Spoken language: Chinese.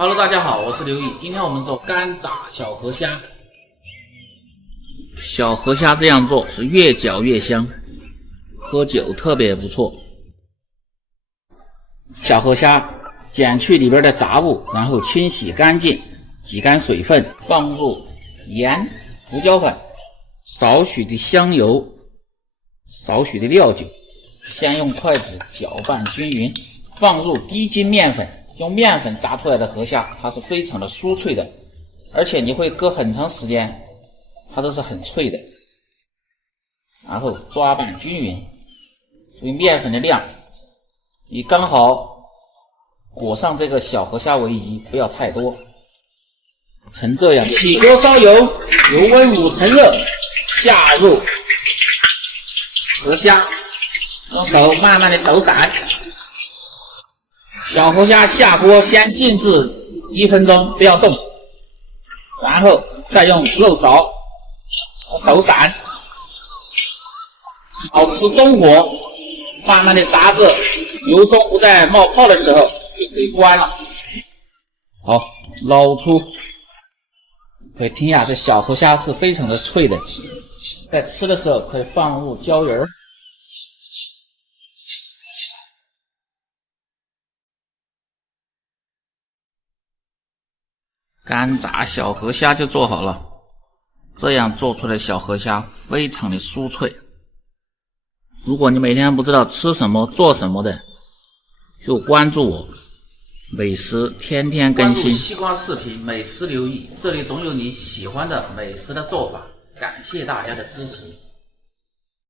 Hello， 大家好，我是刘毅。今天我们做干炸小河虾。小河虾这样做是越嚼越香，喝酒特别不错。小河虾剪去里边的杂物，然后清洗干净，挤干水分，放入盐、胡椒粉、少许的香油、少许的料酒，先用筷子搅拌均匀，放入低筋面粉。用面粉炸出来的河虾，它是非常的酥脆的，而且你会搁很长时间，它都是很脆的。然后抓拌均匀，所以面粉的量以刚好裹上这个小河虾为宜，不要太多。成这样，起锅烧油，油温5成热，下入河虾，用手慢慢的抖散。小河虾下锅先静置1分钟，不要动，然后再用肉勺抖散，保持中火，慢慢的炸至油中不再冒泡的时候就可以关了。好，捞出，可以听一下，这小河虾是非常的脆的，在吃的时候可以放入椒仁。干炸小河虾就做好了，这样做出来的小河虾非常的酥脆。如果你每天不知道吃什么做什么的，就关注我，美食天天更新。西瓜视频美食留意，这里总有你喜欢的美食的做法。感谢大家的支持。